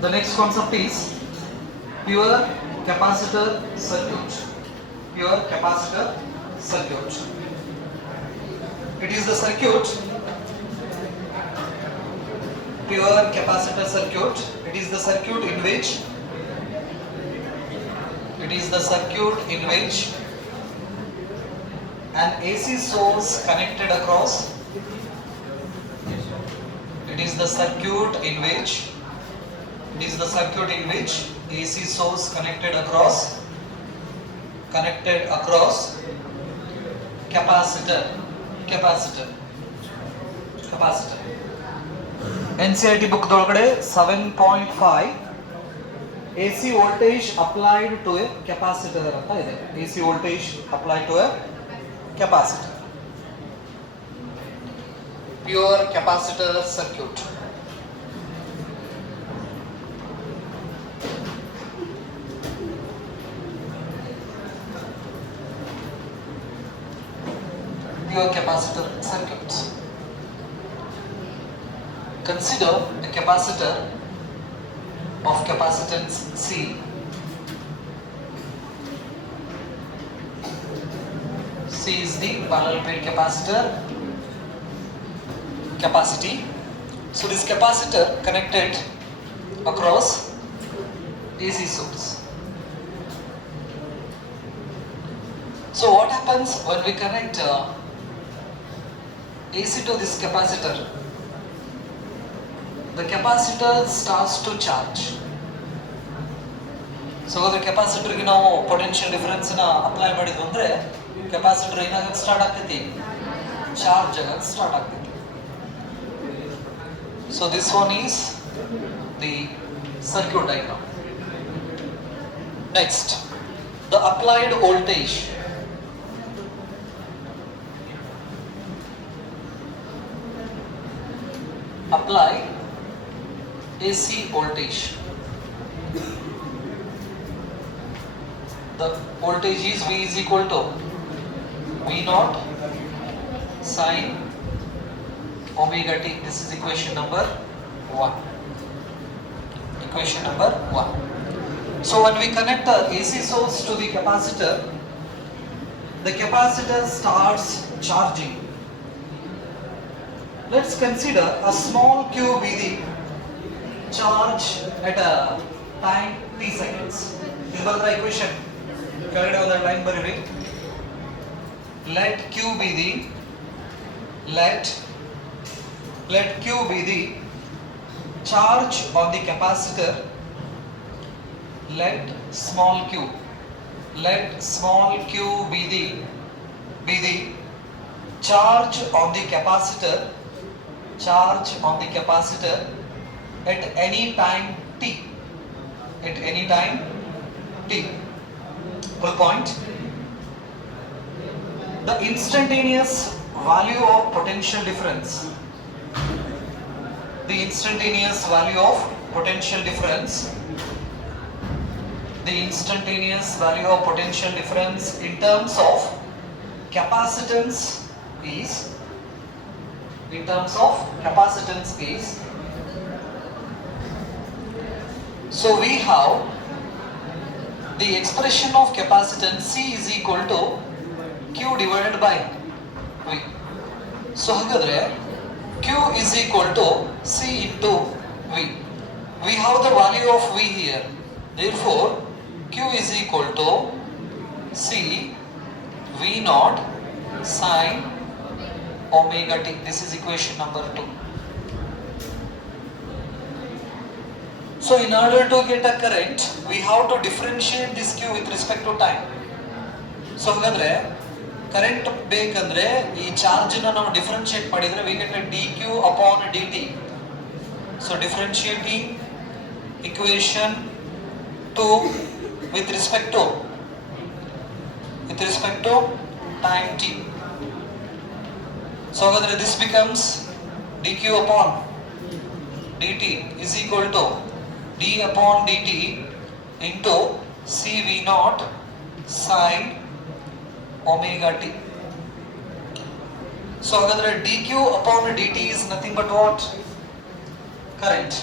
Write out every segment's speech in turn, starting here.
The next concept is pure capacitor circuit. Pure capacitor circuit. It is the circuit, pure capacitor circuit. It is the circuit in which an AC source connected across. It is the circuit in which AC source connected across capacitor. NCERT book dolgade 7.5 AC voltage applied to a capacitor anta ide. AC voltage applied to a capacitor. Pure capacitor circuit. Pure capacitor circuit. Consider a capacitor of capacitance C. C is the parallel plate capacitor capacity. So this capacitor connected across AC source. So what happens when we connect AC to this capacitor? The capacitor starts to charge. So the capacitor ಗೆ ನಾವು potential difference ನ apply ಮಾಡಿದ್ವಿ ಅಂದ್ರೆ capacitor ಏನಾಗಕ್ಕೆ start ಆಗ್ತೈತಿ, charge ಆಗಕ್ಕೆ start ಆಗ್ತೈತಿ. So this one is the circuit diagram. Next, the applied voltage. Apply AC voltage. The voltage is V is equal to V naught sin omega t. This is equation number 1. Equation number 1. So when we connect the AC source to the capacitor starts charging. Let's consider a small q be the charge at a time t seconds. This is the equation. Carried on the line bariri. Let q be the charge on the capacitor. Let small q be the charge on the capacitor at any time t. Full point. The instantaneous value of potential difference. The instantaneous value of potential difference in terms of capacitance is so we have the expression of capacitance C is equal to Q divided by V. So hagadre Q is equal to C into V. We have the value of V here. Therefore Q is equal to C V naught sin omega t. This is equation number 2. So in order to get a current, we have to differentiate this Q with respect to time. So hagadre current ಬೇಕಂದ್ರೆ ಈ charge ನ ನಾವು differentiate ಮಾಡಿದ್ರೆ we get a dq upon dt. So differentiating equation 2 with respect to time t. So this becomes dq upon dt is equal to d upon dt into cv naught sin omega t. So dq upon dt is nothing but what? Current.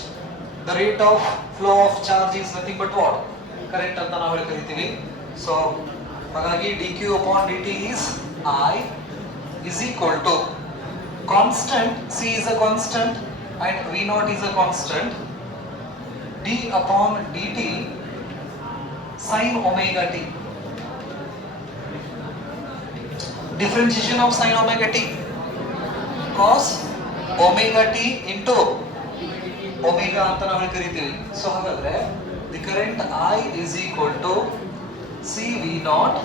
the rate of flow of charge is nothing but what? Current ಅಂತ ನಾವು ಕರಿತೀವಿ. So ಹಾಗಾಗಿ dq upon dt is I is equal to constant, C is a constant and V naught is a constant, d upon dt sin omega t. Differentiation of sin omega t, cos omega t into omega ಅಂತ ನಾವು ಕರಿತೀವಿ. So ಹಾಗಾದ್ರೆ the current I is equal to C V naught,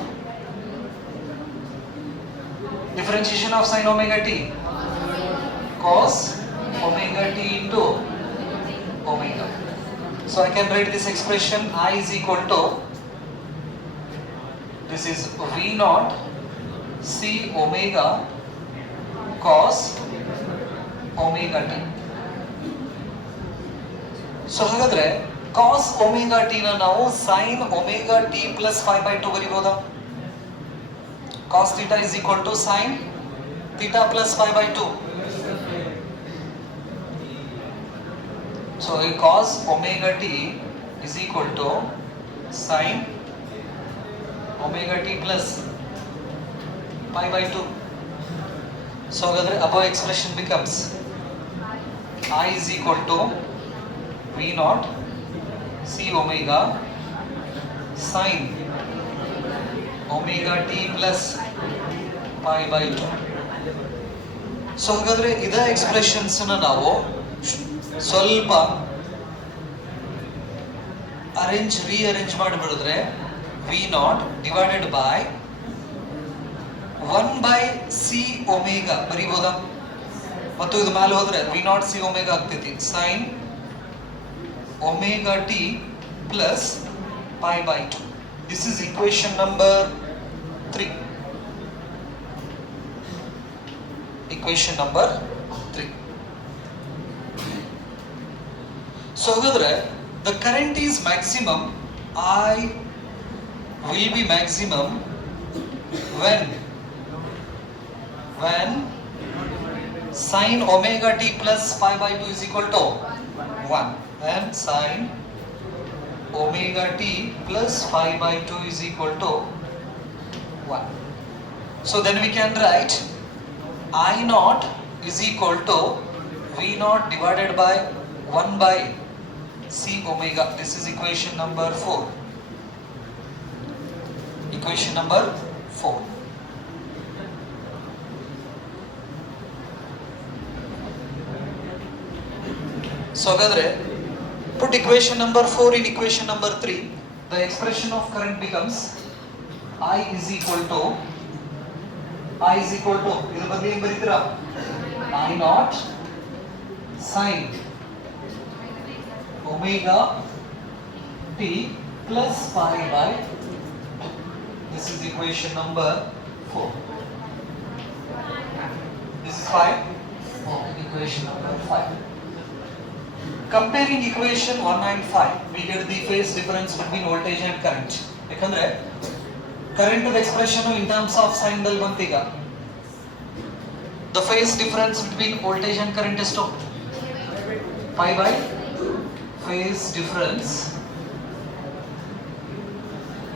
differentiation of sin omega t, cos omega t into omega. So I can write this expression I is equal to, this is V naught C omega cos omega t. So ಹಾಗಾದ್ರೆ cos omega t ನ ನಾವು sin omega t plus 5/2 ಬರಿಬೋದಾ? Cos theta is equal to sin theta plus 5/2. So cos omega t is equal to sin omega t plus 5/2. So hagadre above expression becomes I is equal to V naught C omega sin omega t plus 5/2. So hagadre ida expressions na ನಾವು ಸ್ವಲ್ಪ rearrange ಮಾಡಿಬಿಡಿದ್ರೆ V naught divided by 1 by C omega ಬರೀಬೋದಾ? ಮತ್ತು ಇದು ಮೇಲೆ ಹೋದ್ರೆ V naught C omega ಆಗ್ತೈತಿ sin omega t plus pi/2. This is equation number 3. Equation number 3. So hagadre the current is maximum, I will be maximum when sin omega t plus pi/2 is equal to 1 and sin omega t plus pi/2 is equal to 1. So then we can write I naught is equal to V naught divided by 1 by C omega. This is equation number 4. Equation number 4. So hagadre put equation number 4 in equation number 3. The expression of current becomes I is equal to idu badli ಏನು ಬರೀತೀರಾ? I naught sin omega t plus pi/2. This is equation number 4. This is 5. Equation number 5. Comparing equation 1 and 5, we get the phase difference between voltage and current. ಯಾಕಂದ್ರೆ current expression in terms of sin ದಲ್ಲಿ ಬಂತೀಗ the phase difference between voltage and current is to pi/2. Phase difference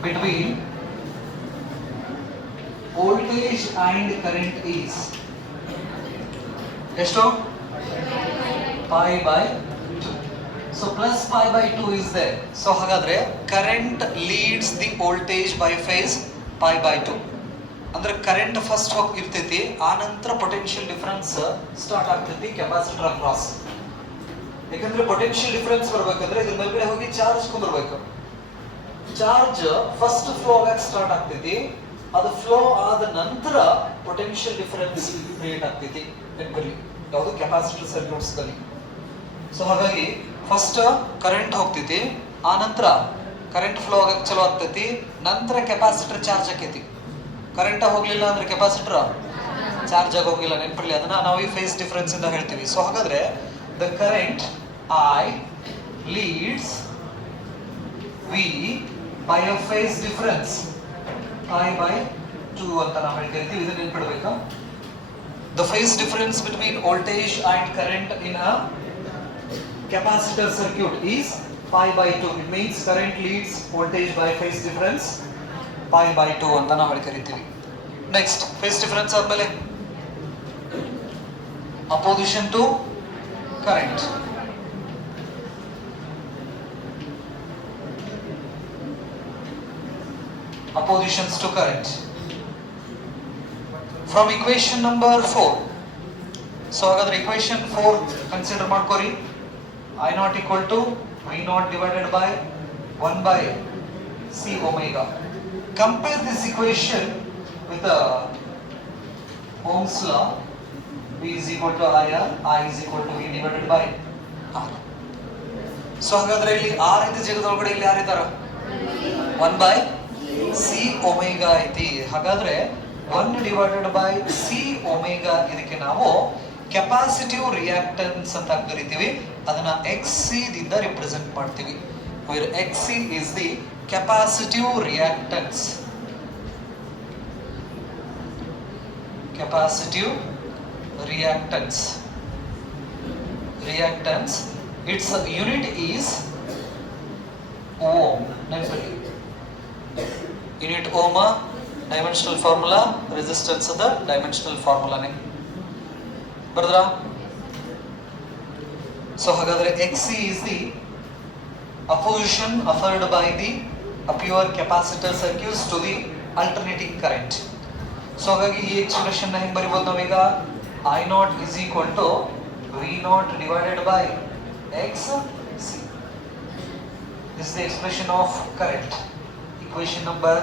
between voltage and current is ಎಷ್ಟು? pi/2. So plus pi/2 is there. So hagadre current leads the voltage by phase pi/2. ಅಂದ್ರೆ current first ಹೋಗಿ ಇರ್ತೈತಿ, ಆ ನಂತರ potential difference start ಆಗ್ತೈತಿ capacitor across. ಯಾಕಂದ್ರೆ potential difference ಬರ್ಬೇಕಂದ್ರೆ ಇದ್ರ ಮೇಲ್ಗಡೆ ಹೋಗಿ ಚಾರ್ಜ್ ಕೊಂಡ್ಬರ್ಬೇಕು. ಚಾರ್ಜ್ ಫಸ್ಟ್ ಫ್ಲೋ ಆಗಕ್ಕೆ ಸ್ಟಾರ್ಟ್ ಆಗ್ತೈತಿ, ಅದು ಫ್ಲೋ ಆದ ನಂತರ ಪೊಟೆನ್ಷಿಯಲ್ ಡಿಫರೆನ್ಸ್ ಕ್ರಿಯೇಟ್ ಆಗ್ತೈತಿ. ನೆನಪಿರಲಿ, ಯಾವುದು ಕೆಪಾಸಿಟರ್ ಸರ್ಕ್ಯೂಟ್ಸ್ ದಲ್ಲಿ. ಸೊ ಹಾಗಾಗಿ ಫಸ್ಟ್ ಕರೆಂಟ್ ಹೋಗ್ತೈತಿ, ಆ ನಂತರ ಕರೆಂಟ್ ಫ್ಲೋ ಆಗಕ್ಕೆ ಚಲೋ ಆಗ್ತೈತಿ, ನಂತರ ಕೆಪಾಸಿಟರ್ ಚಾರ್ಜ್ ಆಕೈತಿ. ಕರೆಂಟ್ ಹೋಗ್ಲಿಲ್ಲ ಅಂದ್ರೆ ಕೆಪಾಸಿಟರ್ ಚಾರ್ಜ್ ಆಗಿ ಹೋಗಿಲ್ಲ. ನೆನಪಿರಲಿ, ಅದನ್ನ ನಾವು ಈ ಫೇಸ್ ಡಿಫರೆನ್ಸ್ ಇಂದ ಹೇಳ್ತೀವಿ. ಸೊ ಹಾಗಾದ್ರೆ the current I leads V by a phase difference pi/2 ಅಂತ ನಾವು ಹೇಳ್ತೀವಿ. ಇದನ್ನ ನೆನಪಿಡಬೇಕು. The phase difference between voltage and current in a capacitor circuit is pi by 2. It means current leads voltage by phase difference pi by 2 ಅಂತ ನಾವು ಹೇಳಿ ಕರಿತೀವಿ. Next phase difference ಆದ್ಮೇಲೆ opposition to current. Oppositions to current. From equation number 4. So ಹಾಗಾದ್ರೆ equation 4 consider ಮಾಡ್ಕೊರಿ. I naught equal to V naught divided by 1 by C omega. Compare this equation with the Ohm's law. V is equal to IR, I is equal to V divided by R. So ಹಾಗಾದ್ರೆ ಇಲ್ಲಿ R ಇದ್ದ ಜಾಗದೊಳಗಡೆ ಇಲ್ಲಿ ಯಾರು ಇದ್ದಾರ? 1 by C omega ಐತಿ. ಹಾಗಾದ್ರೆ 1 divided by C omega ಇದಕ್ಕೆ ನಾವು ಕೆಪಾಸಿಟಿವ್ ರಿಯಾಕ್ಟನ್ಸ್ ಅಂತ ಕರಿತೀವಿ. ಅದನ್ನ XC ದಿಂದ ರಿಪ್ರೆಸೆಂಟ್ ಮಾಡ್ತೀವಿ. where XC is the capacitive reactance. Capacitive reactance. Its unit is ohm. Unit ohm, dimensional formula, resistance of the dimensional formula ne bardra. So hagadre XC is the opposition offered by the pure capacitor circuits to the alternating current. So ಹಾಗಾಗಿ ಈ expression ನ ಹೆಂಗೆ ಬರಿಬಹುದು ನಾವೀಗ? I naught is equal to V naught divided by XC. This is the expression of current. Equation number,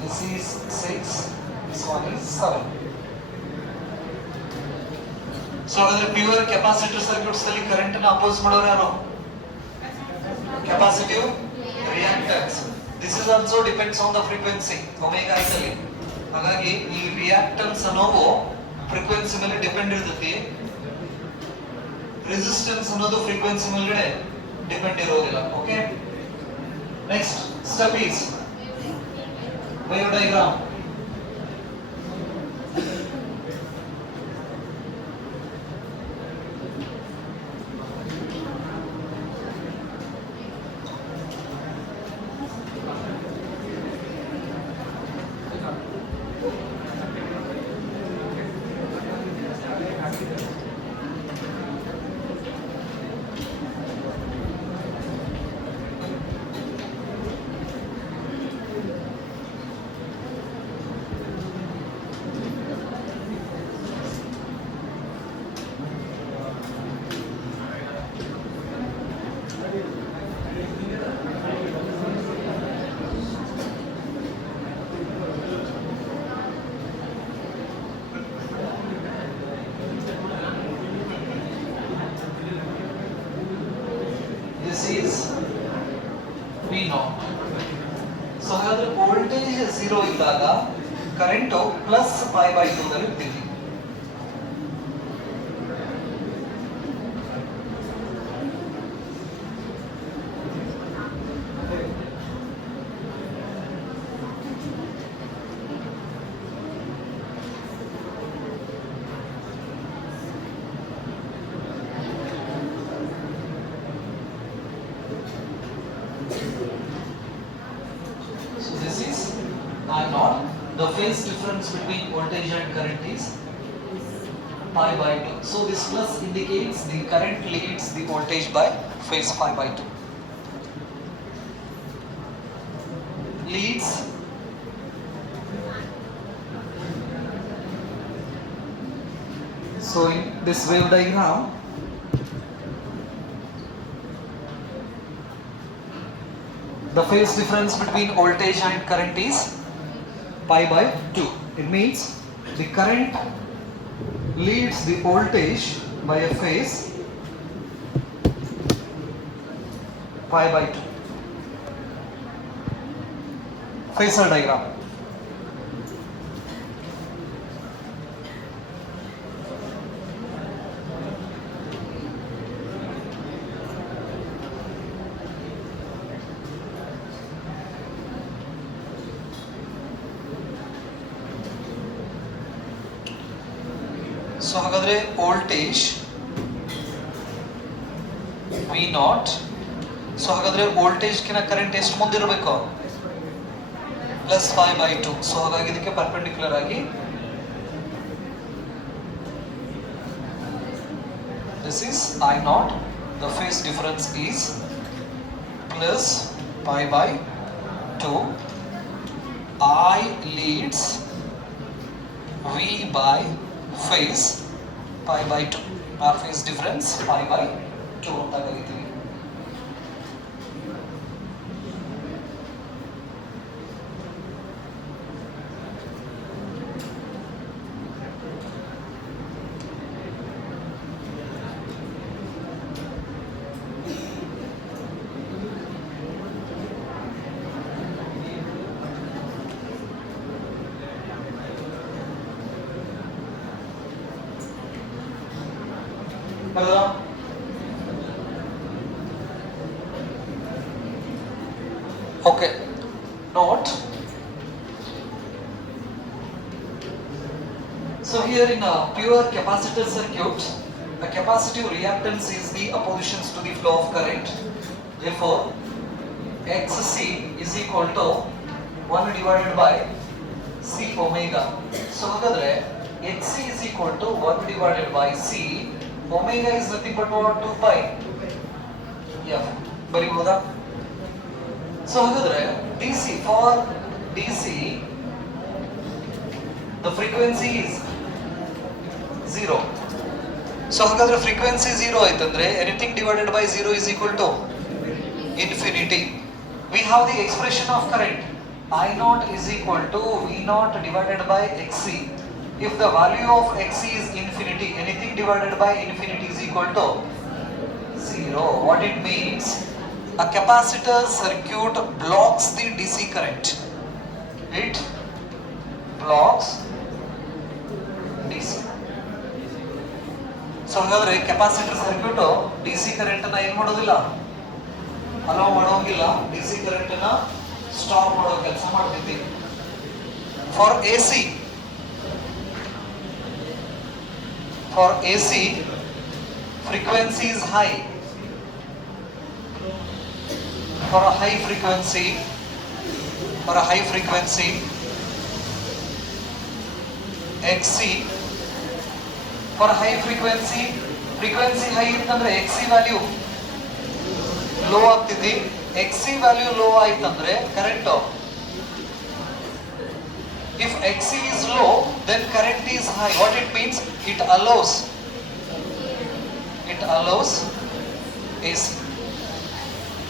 this is 6, this one is 7. So ಹಾಗಾದ್ರೆ pure capacitor circuits ಅಲ್ಲಿ current ನ oppose ಮಾಡೋರು ಯಾರು? Capacitive reactance. This is also depends on the frequency omega itali. ಹಾಗಾಗಿ ಈ reactance ಅನ್ನೋದು frequency ಮೇಲೆ depend ಇರ್ತೈತಿ. ರೆಸಿಸ್ಟೆನ್ಸ್ ಅನ್ನೋದು ಫ್ರೀಕ್ವೆನ್ಸಿ ಮೇಲೆ ಡಿಪೆಂಡ್ ಇರೋದಿಲ್ಲ. Okay, next step is wave diagram. This is V naught. So ಹಾಗಾದ್ರೆ ವೋಲ್ಟೇಜ್ 0 ಇದ್ದಾಗ ಕರೆಂಟ್ ಪ್ಲಸ್ pi by 2 ದಲ್ಲಿ ಇರ್ತೀವಿ. So this is I naught. The phase difference between voltage and current is pi by 2. So this plus indicates the current leads the voltage by phase pi by 2. Leads so in this wave diagram the phase difference between voltage and current is pi by 2. It means the current leads the voltage by a phase pi by 2. Phasor diagram. So ಹಾಗಾದ್ರೆ voltage V not. So ಹಾಗಾದ್ರೆ voltage ಕಿನ current ಎಷ್ಟು ಮುಂದಿರಬೇಕು? +5/2. So ಹಾಗಾಗಿ ಇದಕ್ಕೆ perpendicular ಆಗಿ this is I naught. The phase difference is +π/2. I leads V by phase π/2. Our phase difference π/2 ಅಂತ ಕರೀತೀವಿ. Okay, note. So here in a pure capacitor circuit, the capacitive reactance is the oppositions to the flow of current. Therefore, XC is equal to 1 divided by C omega. So hagadre XC is equal to 1 divided by C. Omega is nothing but what? 2 pi. Yeah, bariboda. So hagadre DC, for DC the frequency is 0. So hagadre frequency 0 aitandre anything divided by 0 is equal to infinity. We have the expression of current. I naught is equal to V naught divided by XC. If the value of XC is infinity, anything divided by infinity is equal to 0. What it means? A capacitor circuit blocks the DC current. It blocks DC. So ಹಾಗಾದ್ರೆ capacitor circuit DC current ಅನ್ನ ಏನು ಮಾಡೋದಿಲ್ಲ, hello ಮಾಡೋಂಗಿಲ್ಲ. DC current ಅನ್ನ stop ಮಾಡೋ ಕೆಲಸ ಮಾಡ್ತಿದ್ವಿ. For AC frequency is high. For a high frequency XC, for high frequency high ಇತ್ತಂದ್ರೆ XC value low ಆಗ್ತಿದೆ. XC value low ಆಯ್ತಂದ್ರೆ current, if XC is low then current is high. What it means? It allows AC.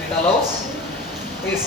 It allows AC.